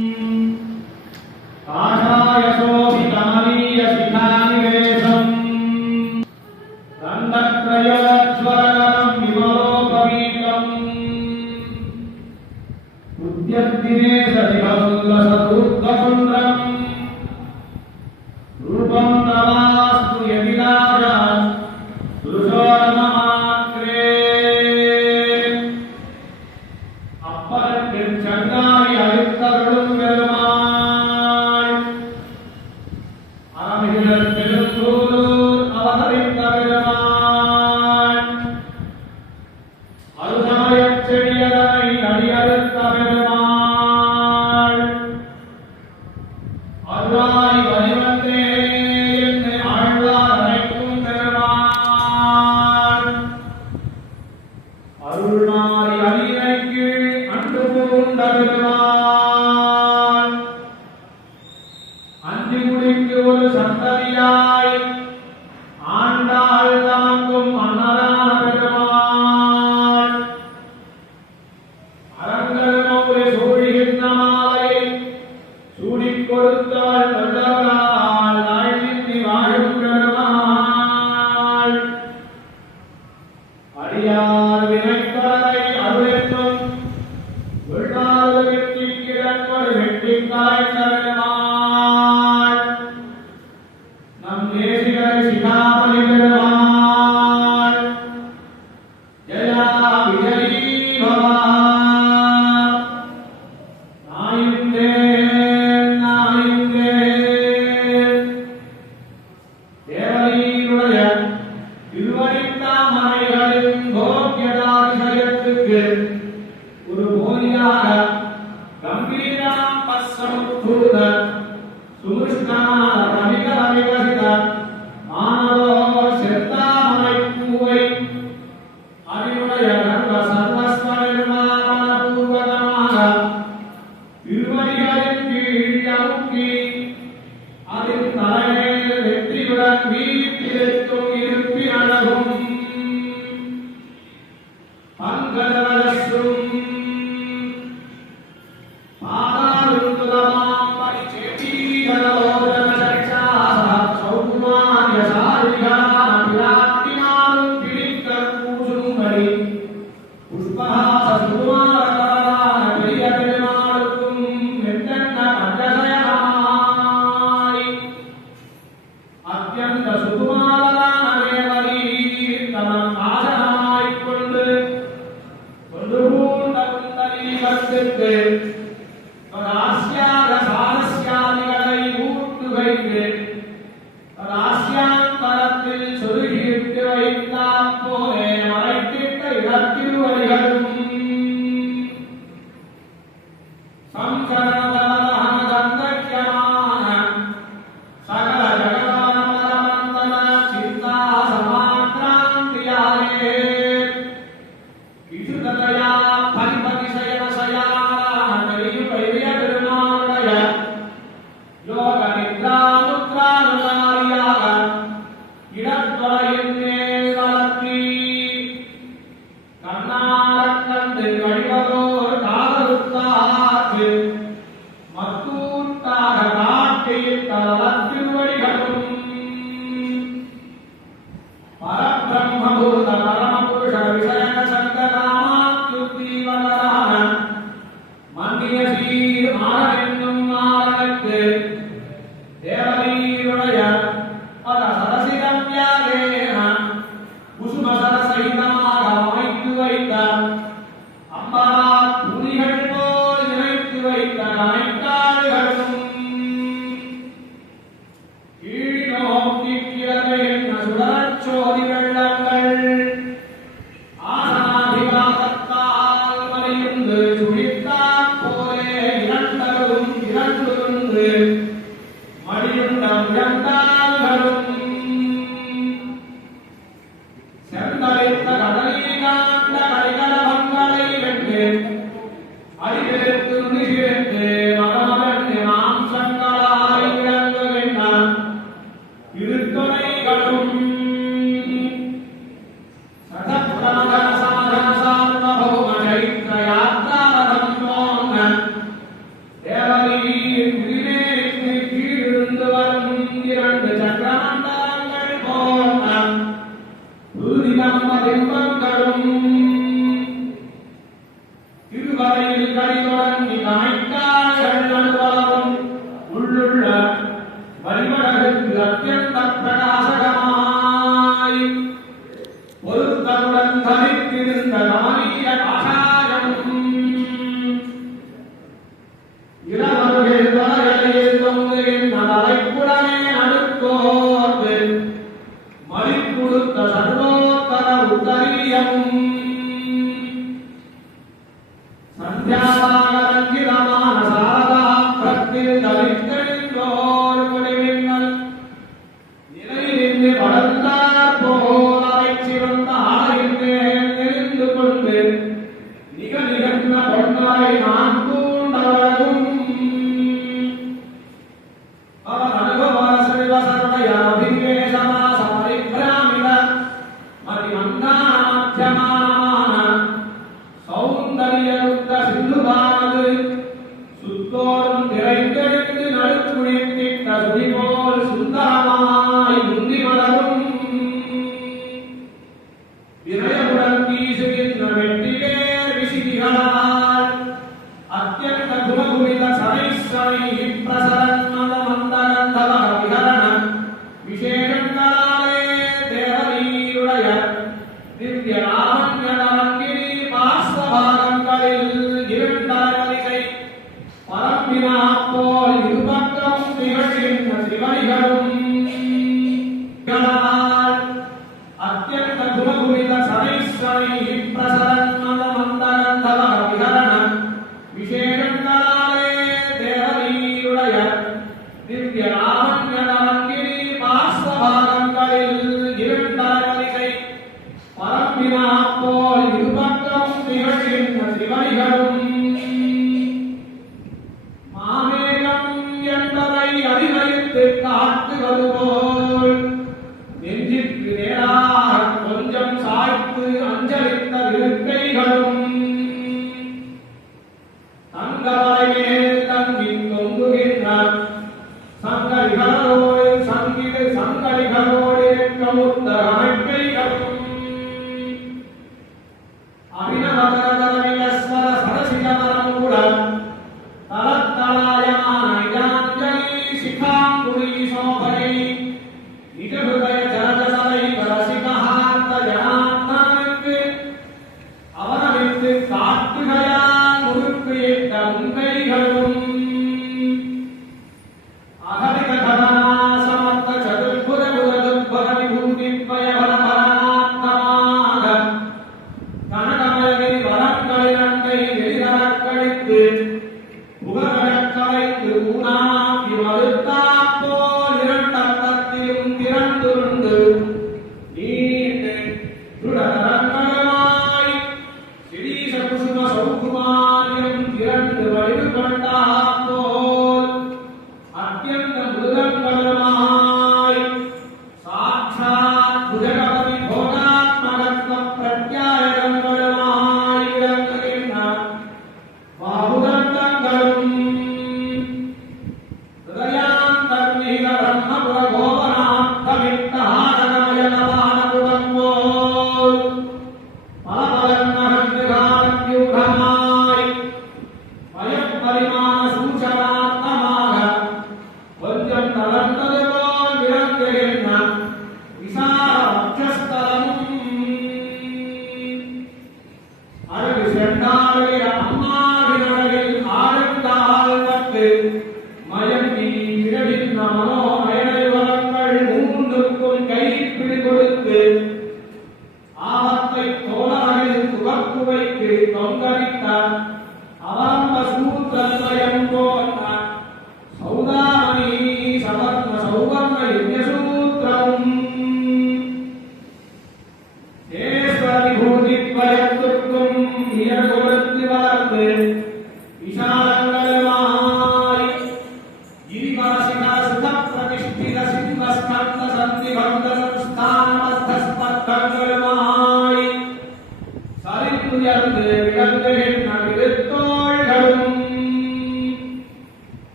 Yeah.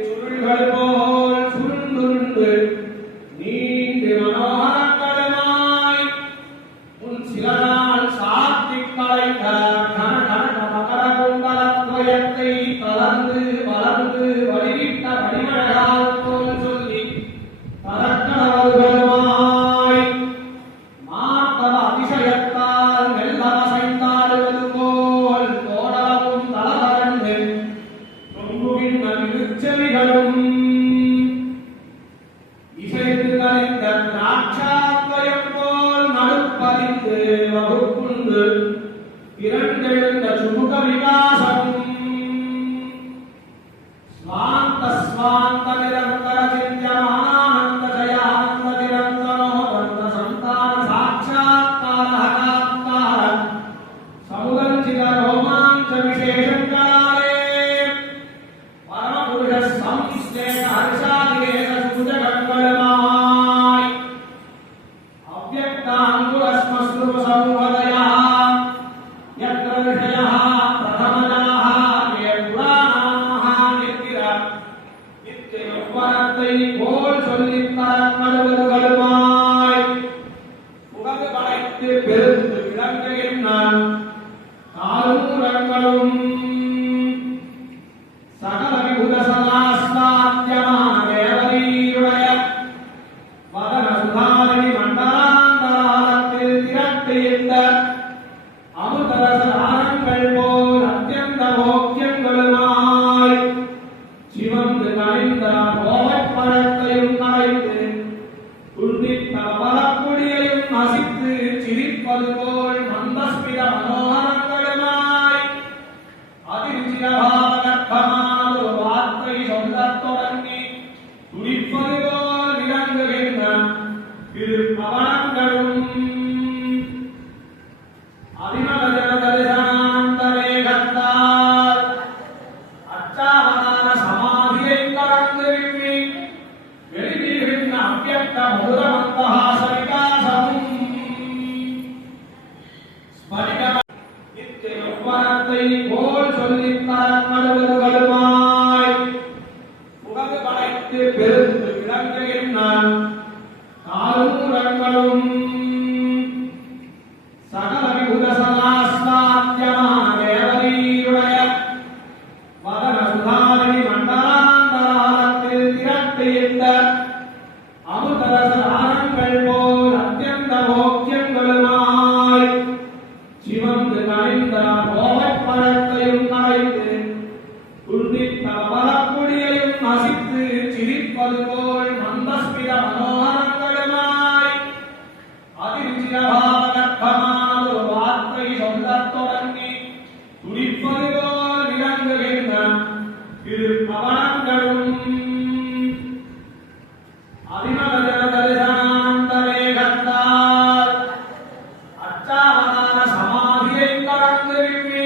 சுருள்கள் போல் சுருண்டுருண்டு நீண்டு மனோகரங்களுமாய் உன் சிலரால் சாத்திக் கலைத்த மகரகுண்டலத்வயத்தை கலந்து வளர்ந்து வடிவிட்ட வடிவழகால் போல் சொல்லி பறக்கடவுள்களுமாய் மாத்தவ அதிசயத்தால் மெல்லவசைந்தாடுவது போல் தோடவும் தளதரண்டு தொங்குகின்ற விருச்செவிகளும் இசைத்து கலைந்த திராட்சாத்வயம் போல் நடுப்பறிந்து வகுப்புண்டு இரண்டெழுந்த சுமுக விகாசமும் ஸ்வாந்த ஸ்வாந்த நிரந்தர சிந்தியமானந்த ஜயானந்த நிரந்தரோதந்த சந்தான சாட்சாத்கார சமுதஞ்சித ரோமாஞ்ச விசேஷங்காலே பரமபுருஷ சம்ஸ்லேஷ ஹர்ஷாதிகேஷ சுஜகங்களுமாய் அவ்யக்தாங்குரஸ்மஸ்ருவ சமூகதயா யத்ர விஷயः பிரதமஜாः யே புராணாः நித்திர நித்திய யௌவனத்தை போல் சொல்லித் தரப்படுவதுகளுமாய் புகழ் படைத்து பெருந்து விளங்குகின்ற தாரூரங்களும் சகல விபுத சதாஸ்தாத்யமான தேவரீருடைய வதன சுதாரணி மண்டலாந்தராலத்தில் திரட்டு இந்த அமுதரசதாரங்கள் போல் அத்தியந்த போக்கியங்களுமாய் சிவந்து கலைந்த கோவைப் பழத்தையும் கலைந்து துண்டித்த பலக்குடியையும் அசித்து சிரிப்பது போல் மந்தஸ்மித மனோகரங்களுமாய் அதிர்ச்சிரபாவகர்ப்பமான ஒரு வார்த்தை சொல்லத் தொடங்கி துடிப்பது போல் விளங்குகின்ற திருப்பவனங்களும் அதிமல ஜனதரிசனானந்த வேகத்தால் அச்சாவதான சமாதியை கடந்து விம்மி வெளிநீர்கின்ற அவ்யக்த மதுரமந்தஹாச விகாசமும் ஸ்படிக நித்திய யௌவனத்தை போல் சொல்லித் தரப்படுவதுகளுமாய் புகழ் படைத்து பெருந்து விளங்குகின்ற தாரூரங்களும் சகல விபுத சதாஸ்தாத்யமான தேவரீருடைய வதன சுதாரணி மண்டலாந்தராலத்தில் திரட்டு இந்த அமுதரசதாரங்கள் போல் அத்தியந்த போக்கியங்களுமாய் சிவந்து கலைந்த கோவைப் பழத்தையும் கலைந்து துண்டித்த பலக்குடியையும் அசித்து சிரிப்பது போல் மந்தஸ்மித மனோகரங்களுமாய் அதிர்ச்சிரபாவகர்ப்பமான ஒரு வார்த்தை சொல்லத் தொடங்கி துடிப்பது போல் விளங்குகின்ற திருப்பவனங்களும் அதிமல ஜனதரிசனானந்த வேகத்தால் அச்சாவதான சமாதியை கடந்து விம்மி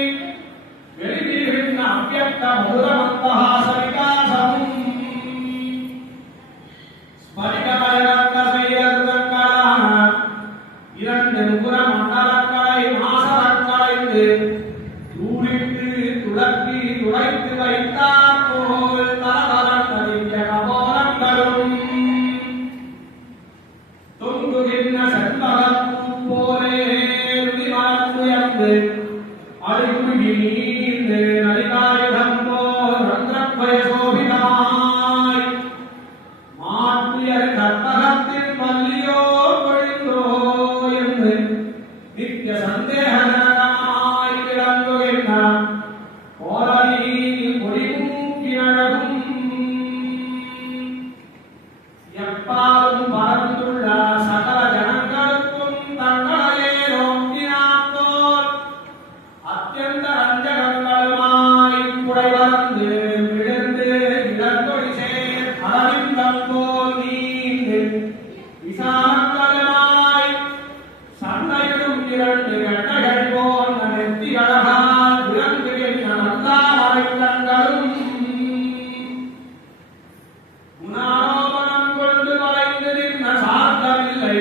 வெளிநீர்கின்ற அவ்யக்த மதுரமந்தஹாச விகாசமும் ஸ்படிகமயரங்க செய்யருதங்களான இரண்டு முகுர மண்டலங்களை மாசரக்களைந்து தூளிட்டு துளக்கி துளைத்து வைத்தார் போல் தலதரந்த திவ்ய கபோலங்களும் தொங்குகின்ற செண்பகப்பூ போலே ருதிமலர்ந்துயர்ந்து அடிமுகி நீர்ந்து நலிகாயுதம் போல் ரந்திரத்வய சோபிதமாய் மாற்றுயர் கற்பகத்தின் மல்லியோ பொழிந்தோ என்று நித்திய சந்தேகமாய் விளங்குகின்ற கோலனில் பொடிமூக்கினழகும் எப்பாலும் பறந்துள்ள சகல ஜனங்களுக்கும் தங்களையே நோக்கினார் போல் அத்தியந்த ரஞ்சகங்களுமாய் குடை வளர்ந்து விழுந்து இளங்கொடி சேர் அரவிந்தம் போல் நீண்டு விசாலங்களுமாய் சண்டையிடும் இரண்டு கண்டைகள் போல் நெத்தி அழகால் விளங்குகின்ற நந்தாமரைக்கண்களும் குணாரோபணம் கொண்டு வளைந்து நின்ற சார்ந்தமில்லை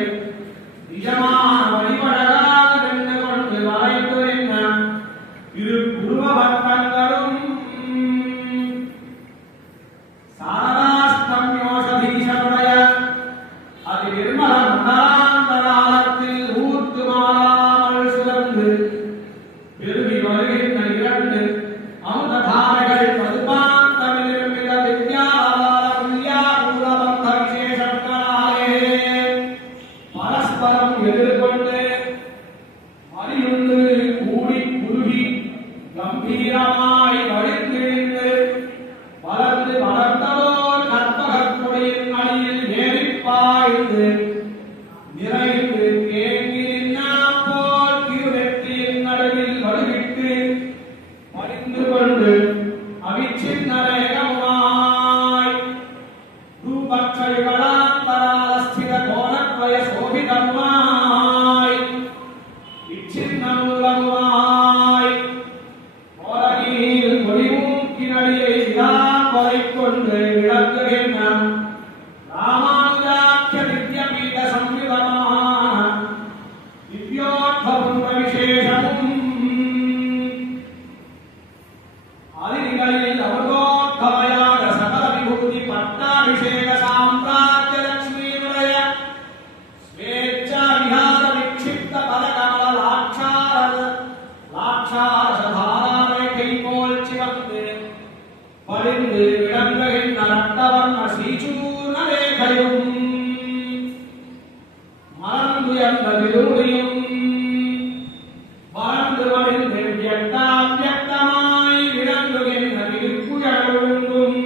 நிஜமான வழிபழகால் நின்று கொண்டு வளைந்து நின்ற இரு குருவ வட்டங்களும் சாரராஷ்டமியோஷதீஷனுடைய அதி நிர்மல மண்டலாந்தராலத்தில் ஊர்த்து மாறாமல் சுரந்து பெருகி வருகின்ற இரண்டு அமுததாரைகள் மதுபாந்தமில் நிர்மித வித்யாலபால புண்ணியாபூரபந்த விசேஷங்களாலே பரஸ்பரம் எதிர்கொண்டு மறியுண்டு கூடி குறுகி கம்பீரமாய் வழிந்திருந்து வளர்ந்து வளர்ந்ததோர் கற்பகக்குடியின் அடியில் ஏறிப்பாய்ந்து நிறைந்து தேங்கி நின்னாப்போல் திருவெட்டியின் நடுவில் வலுவிட்டு மறிந்து கொண்டு அவிச்சின்னரேகமாய் ரூபக்ஷரிகளாந்தராலஸ்தித கோணத்வய சோபிதமாய் விச்சின்னமூலமாய் ஓரகியில் மொழிமூக்கினடியை விழாப்பதைக் கொண்டு விளக்குகின்ற ராமானுஜாக்கிய வித்யபீட சம்யுதமான திவ்யோத்பவ விசேஷமும் ஆதிநிலையில் அமிர்தோத்பவயாக சகல விபூதி பட்டாபிஷேக சாம்ராஜ்ய லட்சுமியுடைய ஸ்வேச்சா விஹார விக்ஷிப்த பதகமல லாட்சாரசதாராவை கைபோல் சிவந்து பரிந்து விளங்குகின்ற ரத்தவர்ண ஸ்ரீசூர்ண ரேகையும் மறந்துயர்ந்த திருமுடியும் வளர்ந்து வழிந்து வியக்தாவியக்தமாய் விளங்குகின்ற திருப்புயழுங்கும்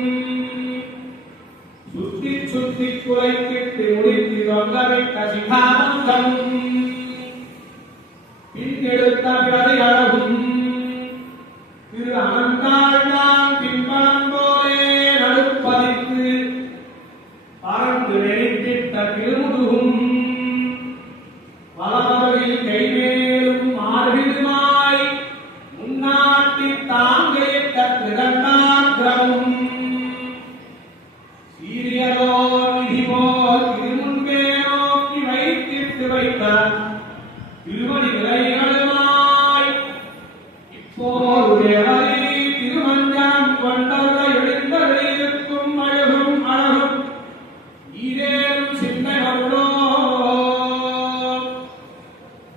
சுத்தி சுத்தி குலைத்திட்டு முடித்து தொங்கவிட்ட சிகாபந்தம் பின்னெடுத்த பிறதை அழகும் திரு அனந்தாழ்வான் பின்பலம்போலே நடுப்பதித்து பறந்து நெறித்திட்ட திருமுதுகும் வலமருகில் கைமேலும் மார்பிலுமாய் முன்னாட்டி தாங்கையிட்ட திருதண்டாக்கிரமும் சீரியதோ நிதி போல் திருமுன்பே நோக்கி வைத்திட்டு வைத்த திருமணி நிலைகளுமாய் இப்போது தேவரை திருமஞ்சனம் கொண்டவரை எழுந்தவரையிருக்கும் அழகும் அழகும் ஈரேறும் சிந்தைகளோ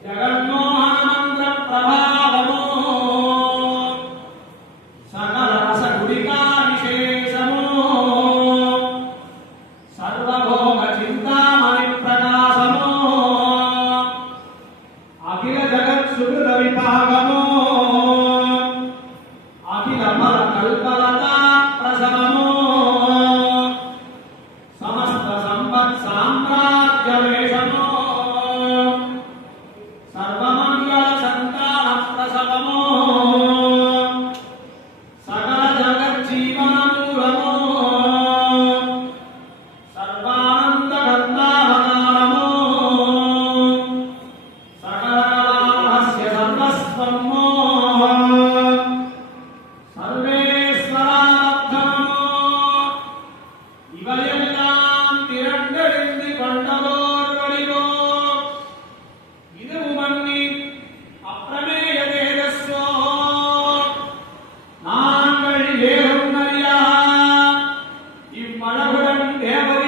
ஜெகன்மோகன மந்திர பிரபாவமோ சகல ரசகுடிகா விசேஷமோ சர்வபோக சிந்தாமணி பிரகாசமோ அகில ஜகத் சுகிருத விபாகமோ அகில பல கல்பலதா பிரசவமோ சமஸ்த சம்பத் சாம்ராஜ்யவேஷமோ சர்வமங்கல சந்தான பிரசவமோ சகல ஜகத் ஜீவன மூலமோ சர்வானந்த கந்தாவதாரமோ சகலகலாஹஸ்ய சர்வஸ்வமோ சர்வேஸ்வரார்த்தமோ இவையெல்லாம் திரண்டெழுந்து கொண்டதோர் வடிவோ இதுவும் அன்னி அப்பிரமேய தேஜஸ்வோ நாங்கள் ஏறும் அறியா இவ்வளவுடன் தேவரி